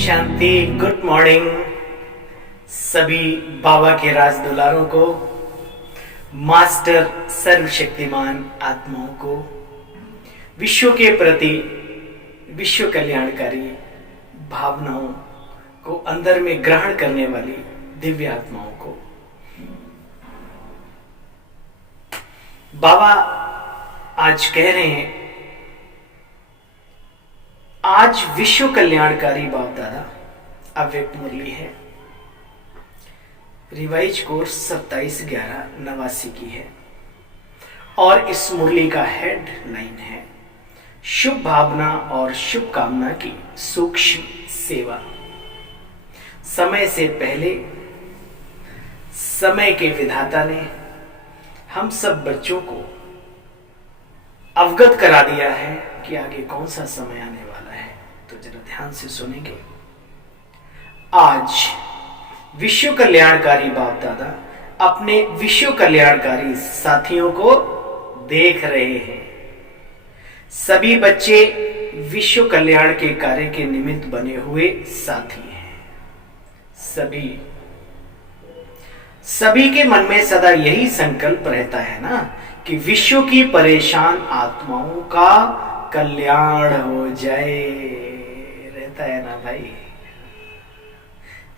शांति। Good morning सभी बाबा के राज दुलारों को, मास्टर सर्वशक्तिमान आत्माओं को, विश्व के प्रति विश्व कल्याणकारी भावनाओं को अंदर में ग्रहण करने वाली दिव्य आत्माओं को। बाबा आज कह रहे हैं, आज विश्व कल्याणकारी बाप दादा अव्यक्त मुरली है। रिवाइज कोर्स 27/11/89 की है और इस मुरली का हेड लाइन है शुभ भावना और शुभ कामना की सूक्ष्म सेवा। समय से पहले समय के विधाता ने हम सब बच्चों को अवगत करा दिया है कि आगे कौन सा समय आने वाला है। तो जरा ध्यान से सुनेंगे। आज विश्व कल्याणकारी बाप दादा अपने विश्व कल्याणकारी साथियों को देख रहे हैं। सभी बच्चे विश्व कल्याण के कार्य के निमित्त बने हुए साथी हैं। सभी के मन में सदा यही संकल्प रहता है ना कि विश्व की परेशान आत्माओं का कल्याण हो जाए। रहता है ना भाई?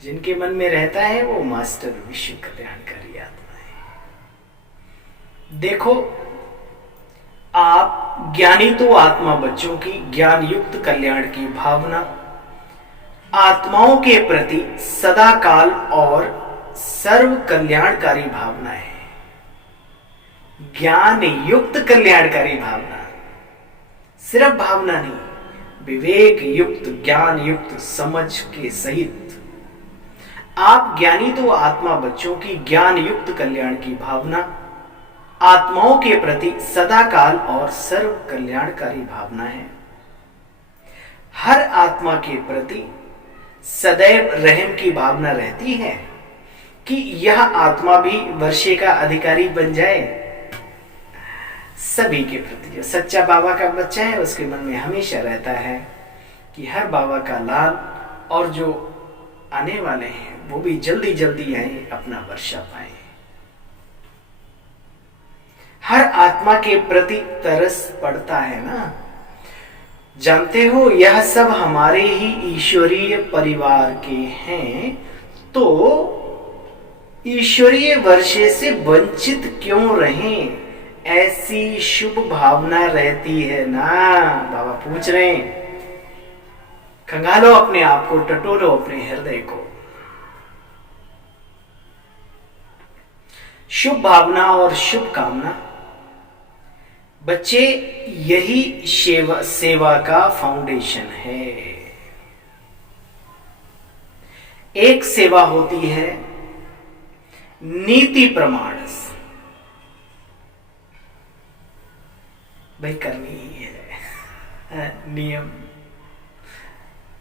जिनके मन में रहता है वो मास्टर विश्व कल्याणकारी आत्मा है। देखो, आप ज्ञानी तो आत्मा बच्चों की ज्ञान युक्त कल्याण की भावना आत्माओं के प्रति सदा काल और सर्व कल्याणकारी भावना है। ज्ञान युक्त कल्याणकारी भावना, सिर्फ भावना नहीं, विवेक युक्त ज्ञान युक्त समझ के सहित आप ज्ञानी तो आत्मा बच्चों की ज्ञान युक्त कल्याण की भावना आत्माओं के प्रति सदा काल और सर्व कल्याणकारी भावना है। हर आत्मा के प्रति सदैव रहम की भावना रहती है कि यह आत्मा भी वर्षे का अधिकारी बन जाए। सभी के प्रति जो सच्चा बाबा का बच्चा है उसके मन में हमेशा रहता है कि हर बाबा का लाल और जो आने वाले हैं वो भी जल्दी जल्दी आए, अपना वर्षा पाए। हर आत्मा के प्रति तरस पड़ता है ना। जानते हो, यह सब हमारे ही ईश्वरीय परिवार के हैं, तो ईश्वरीय वर्षे से वंचित क्यों रहें? ऐसी शुभ भावना रहती है ना। बाबा पूछ रहे हैं, खंगालो अपने आप को, टटोलो अपने हृदय को। शुभ भावना और शुभ कामना बच्चे, यही सेवा का फाउंडेशन है। एक सेवा होती है नीति प्रमाण, भाई करनी ही है, नियम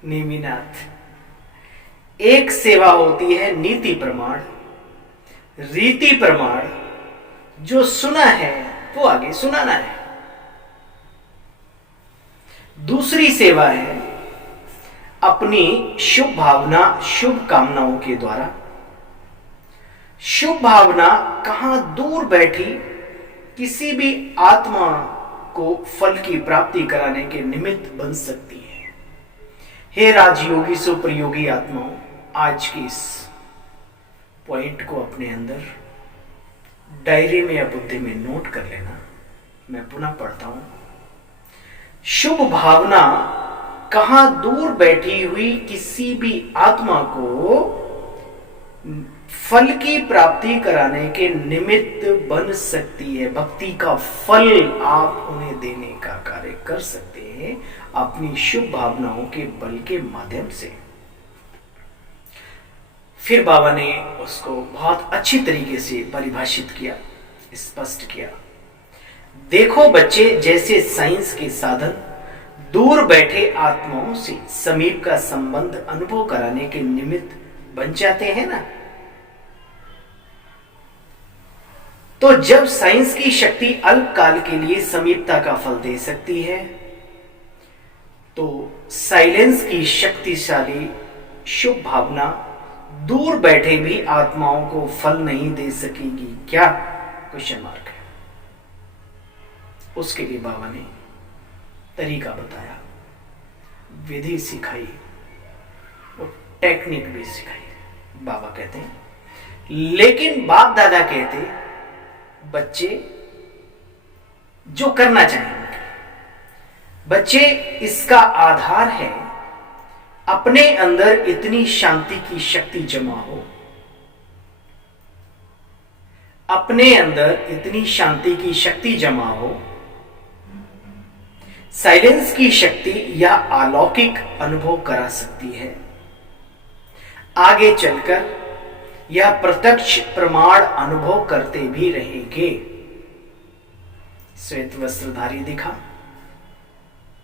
नियमिनाथ। एक सेवा होती है नीति प्रमाण, रीति प्रमाण। जो सुना है वो आगे सुनाना है। दूसरी सेवा है अपनी शुभ भावना शुभ कामनाओं के द्वारा। शुभ भावना कहां दूर बैठी किसी भी आत्मा को फल की प्राप्ति कराने के निमित्त बन सकती है। हे राजयोगी सुप्रयोगी आत्माओं, आज की इस पॉइंट को अपने अंदर डायरी में या बुद्धि में नोट कर लेना। मैं पुनः पढ़ता हूं। शुभ भावना कहां दूर बैठी हुई किसी भी आत्मा को फल की प्राप्ति कराने के निमित्त बन सकती है। भक्ति का फल आप उन्हें देने का कार्य कर सकते हैं अपनी शुभ भावनाओं के बल के माध्यम से। फिर बाबा ने उसको बहुत अच्छी तरीके से परिभाषित किया, स्पष्ट किया। देखो बच्चे, जैसे साइंस के साधन दूर बैठे आत्माओं से समीप का संबंध अनुभव कराने के निमित्त बन जाते हैं ना, तो जब साइंस की शक्ति अल्पकाल के लिए समीपता का फल दे सकती है, तो साइलेंस की शक्तिशाली शुभ भावना दूर बैठे भी आत्माओं को फल नहीं दे सकेगी क्या? क्वेश्चन मार्क है। उसके लिए बाबा ने तरीका बताया, विधि सिखाई और टेक्निक भी सिखाई। बाबा कहते हैं, लेकिन बाप दादा कहते बच्चे जो करना चाहेंगे, बच्चे इसका आधार है अपने अंदर इतनी शांति की शक्ति जमा हो, अपने अंदर इतनी शांति की शक्ति जमा हो, साइलेंस की शक्ति या अलौकिक अनुभव करा सकती है। आगे चलकर यह प्रत्यक्ष प्रमाण अनुभव करते भी रहेंगे। श्वेत वस्त्रधारी दिखा,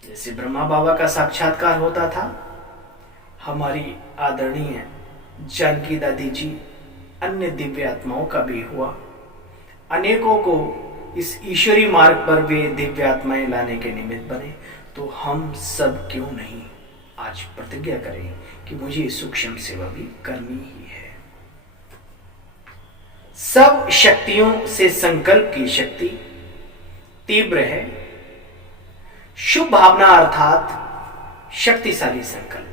जैसे ब्रह्मा बाबा का साक्षात्कार होता था, हमारी आदरणीय जानकी दादी जी अन्य दिव्य आत्माओं का भी हुआ। अनेकों को इस ईश्वरी मार्ग पर वे दिव्य आत्माएं लाने के निमित्त बने। तो हम सब क्यों नहीं आज प्रतिज्ञा करें कि मुझे सूक्ष्म सेवा भी करनी ही है। सब शक्तियों से संकल्प की शक्ति तीव्र है। शुभ भावना अर्थात शक्तिशाली संकल्प।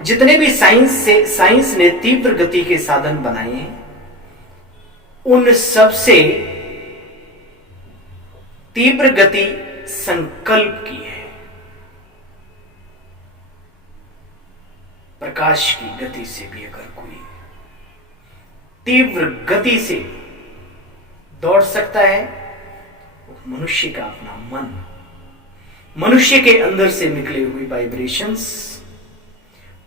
जितने भी साइंस ने तीव्र गति के साधन बनाए हैं, उन सब से तीव्र गति संकल्प की है। प्रकाश की गति से भी अगर कोई तीव्र गति से दौड़ सकता है, वो मनुष्य का अपना मन, मनुष्य के अंदर से निकले हुए वाइब्रेशंस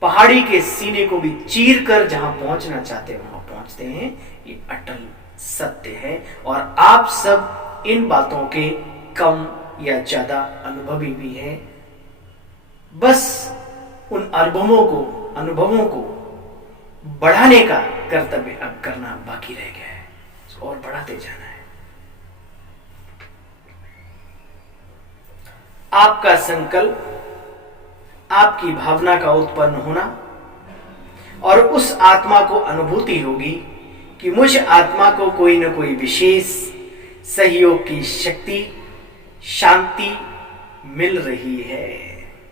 पहाड़ी के सीने को भी चीर कर जहां पहुंचना चाहते हैं वहां पहुंचते हैं। ये अटल सत्य है और आप सब इन बातों के कम या ज्यादा अनुभवी भी हैं। बस उन अनुभवों को बढ़ाने का कर्तव्य अब करना बाकी रह गया है, और बढ़ाते जाना है। आपका संकल्प, आपकी भावना का उत्पन्न होना और उस आत्मा को अनुभूति होगी कि मुझ आत्मा को कोई न कोई विशेष सहयोग की शक्ति, शांति मिल रही है।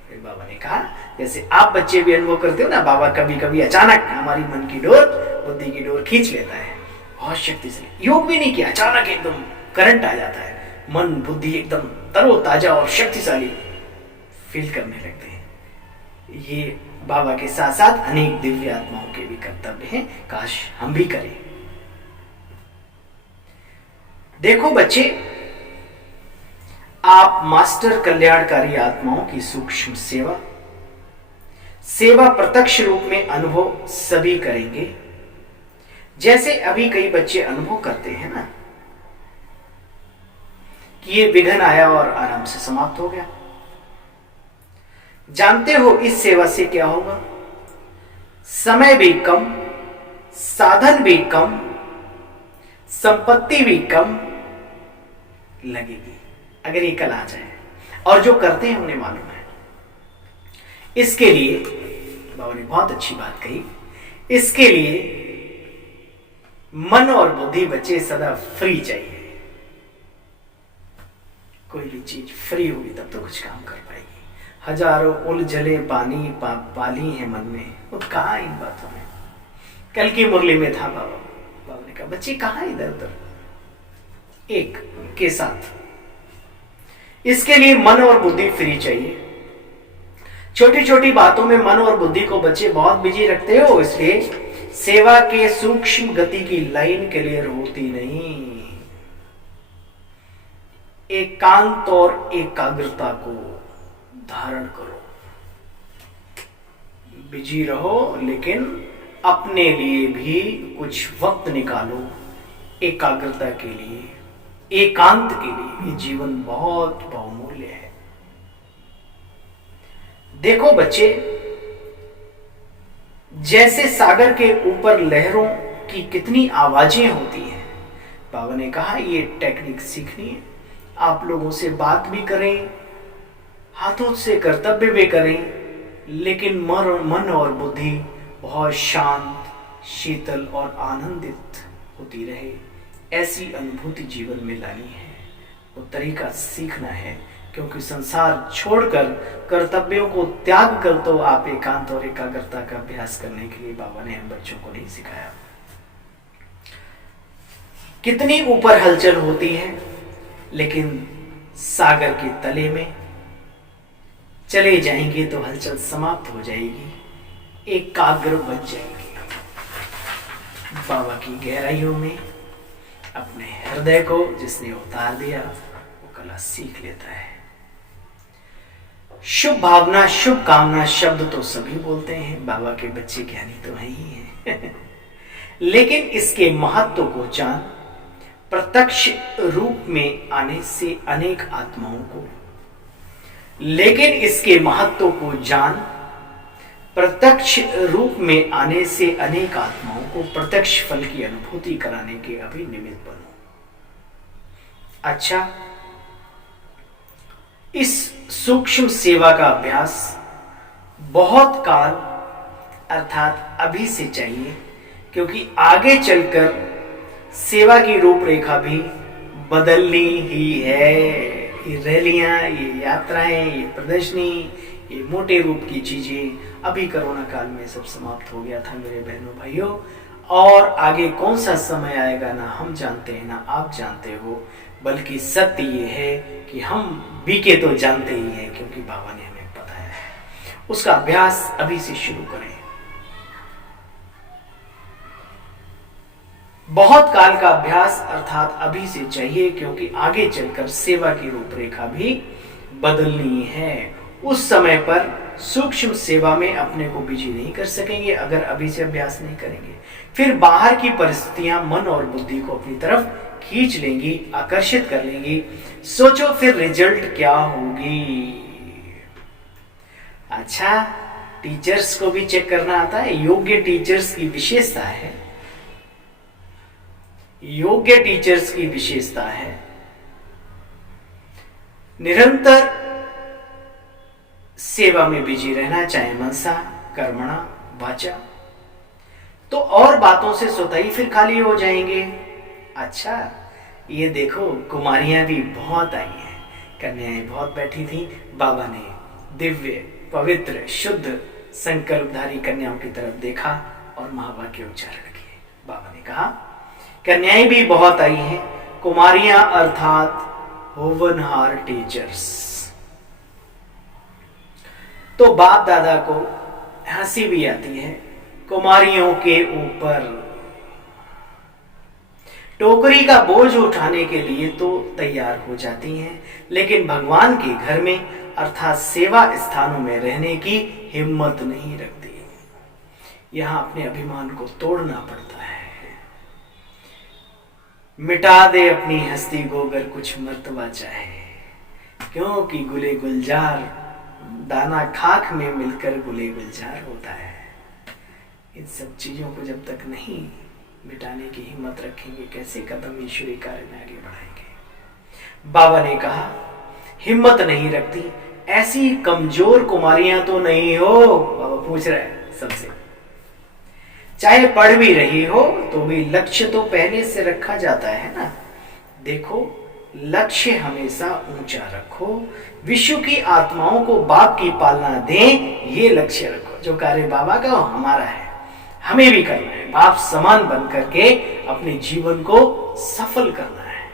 फिर बाबा ने कहा, जैसे आप बच्चे भी अनुभव करते हो ना, बाबा कभी कभी अचानक हमारी मन की डोर, बुद्धि की डोर खींच लेता है, बहुत शक्तिशाली। योग भी नहीं किया, अचानक एकदम करंट आ जाता है, मन बुद्धि एकदम तरोताजा और शक्तिशाली फील करने लगते हैं। ये बाबा के साथ साथ अनेक दिव्य आत्माओं के भी कर्तव्य हैं, काश हम भी करें। देखो बच्चे, आप मास्टर कल्याणकारी आत्माओं की सूक्ष्म सेवा प्रत्यक्ष रूप में अनुभव सभी करेंगे। जैसे अभी कई बच्चे अनुभव करते हैं ना कि ये विघ्न आया और आराम से समाप्त हो गया। जानते हो इस सेवा से क्या होगा? समय भी कम, साधन भी कम, संपत्ति भी कम लगेगी अगर ये कल आ जाए। और जो करते हैं उन्हें मालूम है। इसके लिए बाबा ने बहुत अच्छी बात कही, इसके लिए मन और बुद्धि बच्चे सदा फ्री चाहिए। कोई भी चीज फ्री होगी तब तो कुछ काम कर पाएगी। हजारों उलझले पाली है मन में, वो कहा इन बातों में। कल की मुरली में था बाबा ने कहा, बच्चे कहां इधर उधर एक के साथ। इसके लिए मन और बुद्धि फ्री चाहिए। छोटी छोटी बातों में मन और बुद्धि को बच्चे बहुत बिजी रखते हो, इसलिए सेवा के सूक्ष्म गति की लाइन क्लियर होती नहीं। एकांत और एकाग्रता को धारण करो, बिजी रहो, लेकिन अपने लिए भी कुछ वक्त निकालो एकाग्रता के लिए, एकांत के लिए। ये जीवन बहुत बहुमूल्य है। देखो बच्चे, जैसे सागर के ऊपर लहरों की कितनी आवाजें होती हैं, बाबा ने कहा ये टेक्निक सीखनी है। आप लोगों से बात भी करें, हाथों से कर्तव्य भी करें, लेकिन मन और बुद्धि बहुत शांत, शीतल और आनंदित होती रहे, ऐसी अनुभूति जीवन में लानी है। वो तरीका सीखना है, क्योंकि संसार छोड़कर कर्तव्यों को त्याग कर तो आप एकांत और एकाग्रता का अभ्यास करने के लिए बाबा ने हम बच्चों को नहीं सिखाया। कितनी ऊपर हलचल होती है, लेकिन सागर के तले में चले जाएंगे तो हलचल समाप्त हो जाएगी, एकाग्र बन जाएंगे। बाबा की गहराइयों में अपने हृदय को जिसने उतार दिया वो कला सीख लेता है। शुभ भावना, शुभ कामना शब्द तो सभी बोलते हैं, बाबा के बच्चे ज्ञानी तो है ही हैं। लेकिन इसके महत्व को जान प्रत्यक्ष रूप में आने से अनेक आत्माओं को, लेकिन इसके महत्व को जान प्रत्यक्ष रूप में आने से अनेक आत्माओं को प्रत्यक्ष फल की अनुभूति कराने के अभी निमित्त बनो। अच्छा, इस सूक्ष्म सेवा का अभ्यास बहुत काल अर्थात अभी से चाहिए, क्योंकि आगे चलकर सेवा की रूपरेखा भी बदलनी ही है। ये रैलियां, ये यात्राएं, ये प्रदर्शनी, ये मोटे रूप की चीजें अभी कोरोना काल में सब समाप्त हो गया था मेरे बहनों भाइयों, और आगे कौन सा समय आएगा ना हम जानते हैं ना आप जानते हो, बल्कि सत्य ये है कि हम बीके तो जानते ही हैं, क्योंकि बाबा ने हमें बताया है। उसका अभ्यास अभी से शुरू करें। बहुत काल का अभ्यास अर्थात अभी से चाहिए, क्योंकि आगे चलकर सेवा की रूपरेखा भी बदलनी है। उस समय पर सूक्ष्म सेवा में अपने को बिजी नहीं कर सकेंगे अगर अभी से अभ्यास नहीं करेंगे। फिर बाहर की परिस्थितियां मन और बुद्धि को अपनी तरफ खींच लेंगी, आकर्षित कर लेंगी। सोचो फिर रिजल्ट क्या होगी। अच्छा, टीचर्स को भी चेक करना आता है। योग्य टीचर्स की विशेषता है, योग्य टीचर्स की विशेषता है निरंतर सेवा में बिजी रहना, चाहे मनसा, कर्मणा, वाचा। तो और बातों से स्वतः ही फिर खाली हो जाएंगे। अच्छा, ये देखो कुमारियां भी बहुत आई हैं, कन्याएं बहुत बैठी थी। बाबा ने दिव्य, पवित्र, शुद्ध, संकल्पधारी कन्याओं की तरफ देखा और महावाक्य उच्चारण किए। बाबा ने कहा, कन्याएं भी बहुत आई हैं, कुमारियां अर्थात होवनहार टीचर्स। तो बाप दादा को हंसी भी आती है, कुमारियों के ऊपर टोकरी का बोझ उठाने के लिए तो तैयार हो जाती हैं, लेकिन भगवान के घर में अर्थात सेवा स्थानों में रहने की हिम्मत नहीं रखती। यहां अपने अभिमान को तोड़ना पड़ता है। मिटा दे अपनी हस्ती को अगर कुछ मर्तबा चाहे, क्योंकि गुले गुलजार दाना खाक में मिलकर गुले गुलजार होता है। इन सब चीजों को जब तक नहीं मिटाने की हिम्मत रखेंगे, कैसे कदम ईश्वरी कार्य में आगे बढ़ाएंगे। बाबा ने कहा, हिम्मत नहीं रखती ऐसी कमजोर कुमारियां तो नहीं हो। बाबा पूछ रहे हैं सबसे, चाहे पढ़ भी रही हो तो भी लक्ष्य तो पहले से रखा जाता है ना। देखो, लक्ष्य हमेशा ऊंचा रखो, विश्व की आत्माओं को बाप की पालना दें, ये लक्ष्य रखो। जो कार्य बाबा का वो हमारा है, हमें भी करना है। बाप समान बन करके अपने जीवन को सफल करना है।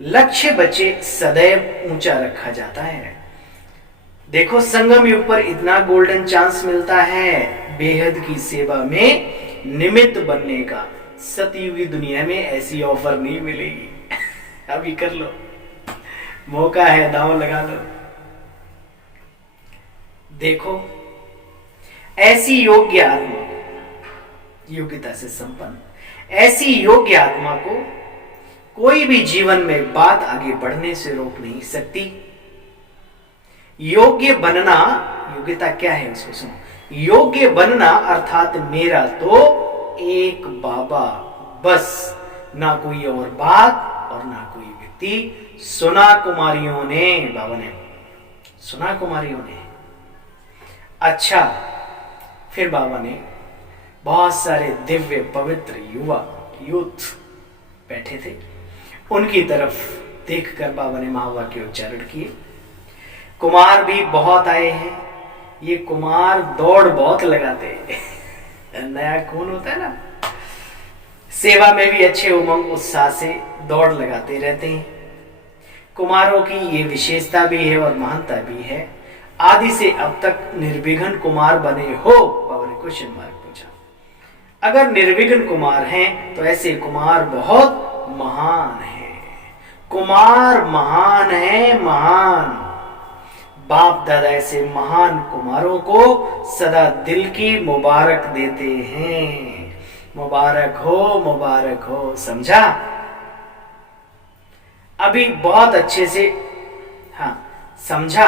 लक्ष्य बच्चे सदैव ऊंचा रखा जाता है। देखो, संगम युग पर इतना गोल्डन चांस मिलता है बेहद की सेवा में निमित्त बनने का। सतयुगी दुनिया में ऐसी ऑफर नहीं मिलेगी। अभी कर लो, मौका है, दांव लगा लो। देखो, ऐसी योग्य आत्मा, योग्यता से संपन्न, ऐसी योग्य आत्मा को कोई भी जीवन में बात आगे बढ़ने से रोक नहीं सकती। योग्य बनना, योग्यता क्या है उसको सुनो। योग्य बनना अर्थात मेरा तो एक बाबा, बस, ना कोई और बात और ना कोई व्यक्ति। सुना कुमारियों ने, बाबा ने सुना कुमारियों ने? अच्छा, फिर बाबा ने बहुत सारे दिव्य पवित्र युवा यूथ बैठे थे, उनकी तरफ देखकर बाबा ने महावाक्य उच्चारण किए। कुमार भी बहुत आए हैं। ये कुमार दौड़ बहुत लगाते हैं। नया खून होता है ना, सेवा में भी अच्छे उमंग उत्साह से दौड़ लगाते रहते हैं। कुमारों की ये विशेषता भी है और महानता भी है। आदि से अब तक निर्विघ्न कुमार बने हो? बाबा ने क्वेश्चन मार्क पूछा। अगर निर्विघ्न कुमार हैं तो ऐसे कुमार बहुत महान हैं। कुमार महान है, महान। बाप दादा ऐसे महान कुमारों को सदा दिल की मुबारक देते हैं। मुबारक हो, मुबारक हो। समझा? अभी बहुत अच्छे से हाँ समझा?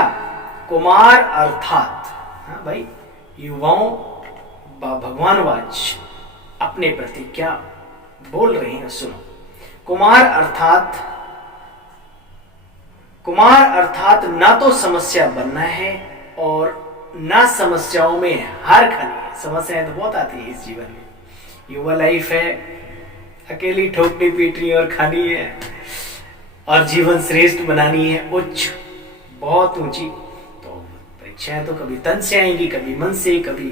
कुमार अर्थात, हाँ भाई, युवाओं भगवानवाच अपने प्रति क्या बोल रहे हैं सुनो। कुमार अर्थात ना तो समस्या बनना है और ना समस्याओं में हार खानी है। समस्याएं तो बहुत आती है इस जीवन में। युवा लाइफ है, अकेली ठोकनी पीटनी और खानी है, और जीवन श्रेष्ठ बनानी है, उच्च, बहुत ऊंची। तो परीक्षाएं तो कभी तन से आएंगी, कभी मन से, कभी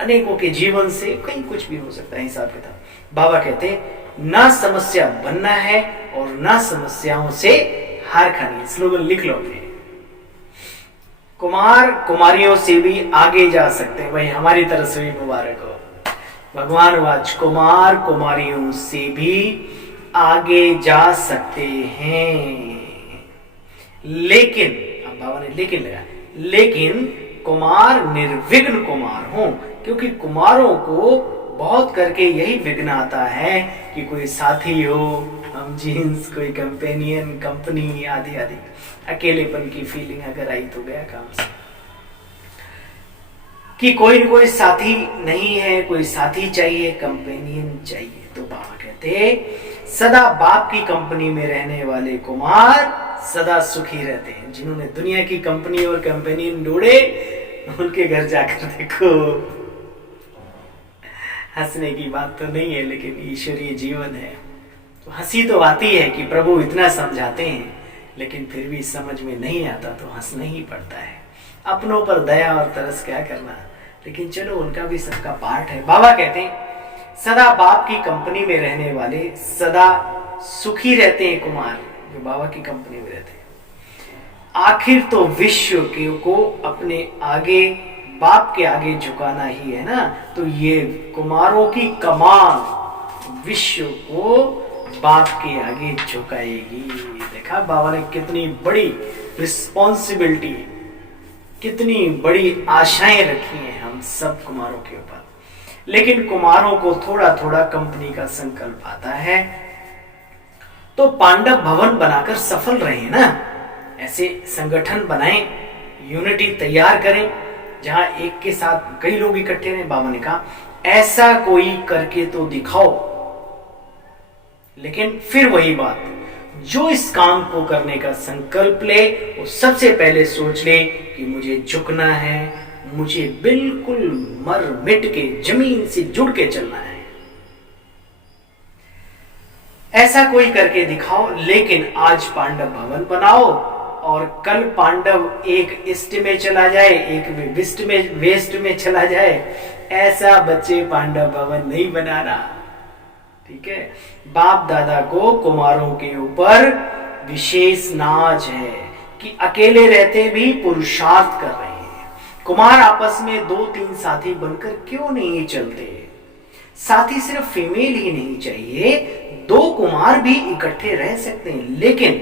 अनेकों के जीवन से, कहीं कुछ भी हो सकता है हिसाब किताब। बाबा कहते हैं ना समस्या बनना है और ना समस्याओं से हार खानी है। स्लोगन लिख लो अपने। कुमार कुमारियों से भी आगे जा सकते हैं। भाई हमारी तरफ से भी मुबारक हो। भगवान वाच कुमार कुमारियों से भी आगे जा सकते हैं, लेकिन, अब बाबा ने लेकिन लगा, लेकिन कुमार निर्विघ्न कुमार हो। क्योंकि कुमारों को बहुत करके यही विघ्न आता है कि कोई साथी हो, हम जीन्स, कोई कंपेनियन, कंपनी आदि आदि। अकेलेपन की फीलिंग अगर आई तो गया काम से, कि कोई साथी नहीं है, कोई साथी चाहिए, कंपेनियन चाहिए। तो बाबा कहते सदा बाप की कंपनी में रहने वाले कुमार सदा सुखी रहते हैं। जिन्होंने दुनिया की कंपनी और कंपेनियन ढूंढे, उनके घर जाकर देखो। हंसने की बात तो नहीं है, लेकिन ईश्वरीय जीवन है तो हंसी तो आती है कि प्रभु इतना समझाते हैं, लेकिन फिर भी समझ में नहीं आता तो हंसना ही पड़ता है। अपनों पर दया और तरस क्या करना, लेकिन चलो उनका भी सबका पार्ट है। बाबा कहते हैं सदा बाप की कंपनी में रहने वाले सदा सुखी रहते हैं कुमार, जो बाबा की कंपनी में रहते हैं। आखिर तो विश्व को अपने आगे, बाप के आगे झुकाना ही है ना। तो ये कुमारों की कमान विश्व को बाप के आगे झुकाएगी। देखा बाबा ने कितनी बड़ी रिस्पॉन्सिबिलिटी, कितनी बड़ी आशाएं रखी हैं हम सब कुमारों के ऊपर। लेकिन कुमारों को थोड़ा थोड़ा कंपनी का संकल्प आता है, तो पांडव भवन बनाकर सफल रहे ना। ऐसे संगठन बनाएं, यूनिटी तैयार करें, जहां एक के साथ कई लोग इकट्ठे रहे। बाबा ने कहा ऐसा कोई करके तो दिखाओ। लेकिन फिर वही बात, जो इस काम को करने का संकल्प ले वो सबसे पहले सोच ले कि मुझे झुकना है, मुझे बिल्कुल मर मिट के जमीन से जुड़ के चलना है। ऐसा कोई करके दिखाओ। लेकिन आज पांडव भवन बनाओ और कल पांडव एक ईस्ट में चला जाए, एक वेस्ट में चला जाए। ऐसा बच्चे पांडव भवन नहीं बनाना, ठीक है। बाप दादा को कुमारों के ऊपर विशेष नाज है कि अकेले रहते भी पुरुषार्थ कर रहे हैं। कुमार आपस में 2-3 साथी बनकर क्यों नहीं चलते? साथी सिर्फ फीमेल ही नहीं चाहिए, 2 कुमार भी इकट्ठे रह सकते हैं, लेकिन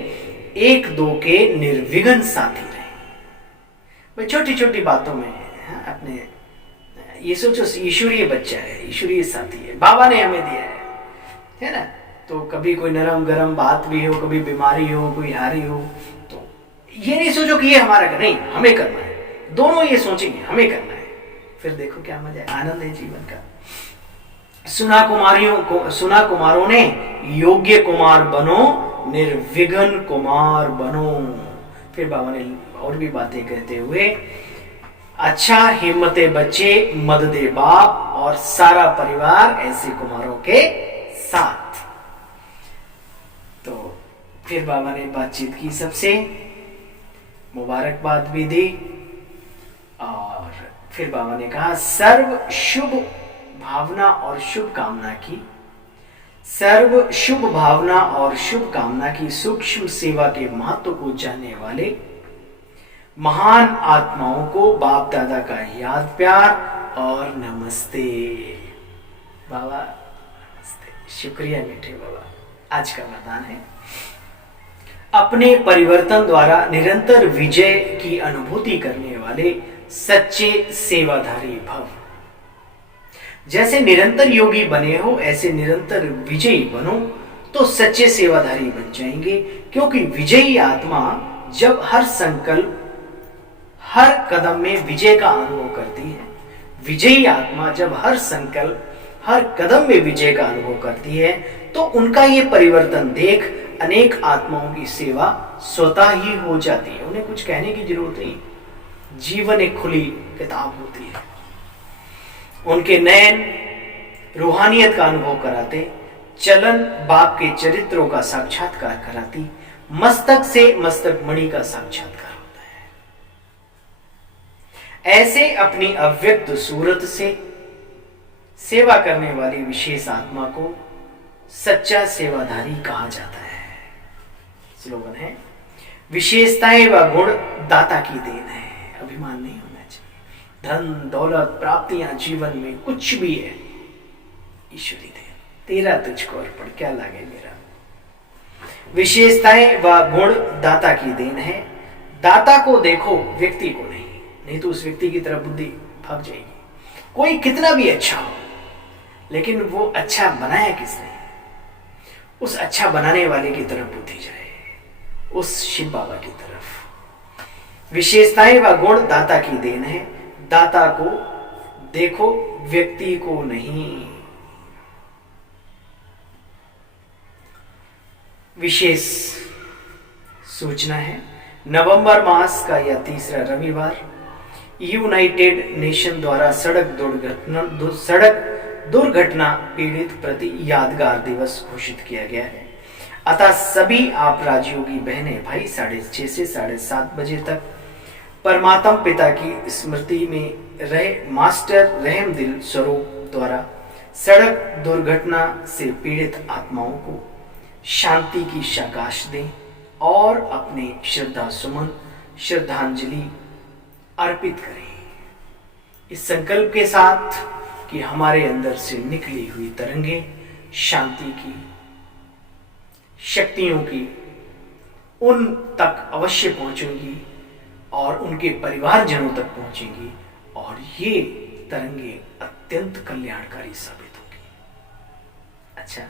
1-2 के निर्विघ्न साथी रहे। छोटी छोटी बातों में अपने ये सोचो, ईश्वरीय बच्चा है, ईश्वरीय साथी है, बाबा ने हमें दिया है ना। तो कभी कोई नरम गरम बात भी हो, कभी बीमारी हो, कोई हारी हो, तो ये नहीं सोचो कि ये हमारा नहीं, हमें करना है। दोनों ये सोचेंगे हमें करना है, फिर देखो क्या मजा है, आनंद है जीवन का। सुना कुमारों ने योग्य कुमार बनो, निर्विघ्न कुमार बनो। फिर बाबा ने और भी बातें कहते हुए, अच्छा हिम्मते बच्चे मद दे बाप और सारा परिवार ऐसे कुमारों के साथ। तो फिर बाबा ने बातचीत की, सबसे मुबारकबाद भी दी और फिर बाबा ने कहा सर्व शुभ भावना और शुभ कामना की, सर्व शुभ भावना और शुभ कामना की सूक्ष्म सेवा के महत्व को जानने वाले महान आत्माओं को बाप दादा का याद प्यार और नमस्ते। बाबा नमस्ते, शुक्रिया मीठे बाबा। आज का वरदान है, अपने परिवर्तन द्वारा निरंतर विजय की अनुभूति करने वाले सच्चे सेवाधारी भव। जैसे निरंतर योगी बने हो ऐसे निरंतर विजयी बनो तो सच्चे सेवाधारी बन जाएंगे, क्योंकि विजयी आत्मा जब हर संकल्प हर कदम में विजय का अनुभव करती है, विजयी आत्मा जब हर संकल्प हर कदम में विजय का अनुभव करती है, तो उनका ये परिवर्तन देख अनेक आत्माओं की सेवा स्वतः ही हो जाती है। उन्हें कुछ कहने की जरूरत नहीं, जीवन एक खुली किताब होती है। उनके नयन रूहानियत का अनुभव कराते, चलन बाप के चरित्रों का साक्षात्कार कराती, मस्तक से मस्तक मणि का साक्षात्कार होता है। ऐसे अपनी अव्यक्त सूरत से सेवा करने वाली विशेष आत्मा को सच्चा सेवाधारी कहा जाता है। स्लोगन है, विशेषताएं व गुण दाता की देन है, अभिमान नहीं होना चाहिए। धन दौलत प्राप्तियां जीवन में कुछ भी है, ईश्वरी देन, तेरा तुझको अर्पण, क्या लागे मेरा। विशेषताएं व गुण दाता की देन है, दाता को देखो व्यक्ति को नहीं तो उस व्यक्ति की तरफ बुद्धि भाग जाएगी। कोई कितना भी अच्छा हो, लेकिन वो अच्छा बनाया किसने, उस अच्छा बनाने वाले की तरफ बुद्धि जाए, उस शिव बाबा की तरफ। विशेषताएं व गुण दाता की देन है, दाता को देखो व्यक्ति को नहीं। विशेष सूचना है, नवंबर मास का यह तीसरा रविवार यूनाइटेड नेशन द्वारा सड़क दुर्घटना पीड़ित प्रति यादगार दिवस घोषित किया गया है। अतः सभी आप राजयोगी बहनें भाई 6:30 से 7:30 बजे तक परमात्मा पिता की स्मृति में रहे मास्टर रहमदिल स्वरूप द्वारा सड़क दुर्घटना से पीड़ित आत्माओं को शांति की शाकाश दें और अपने श्रद्धा सुमन श्रद्धांजलि अर्पित करें, इस संकल्प के साथ कि हमारे अंदर से निकली हुई तरंगे शांति की, शक्तियों की उन तक अवश्य पहुंचेंगी और उनके परिवारजनों तक पहुंचेंगी और ये तरंगे अत्यंत कल्याणकारी साबित होंगी। अच्छा,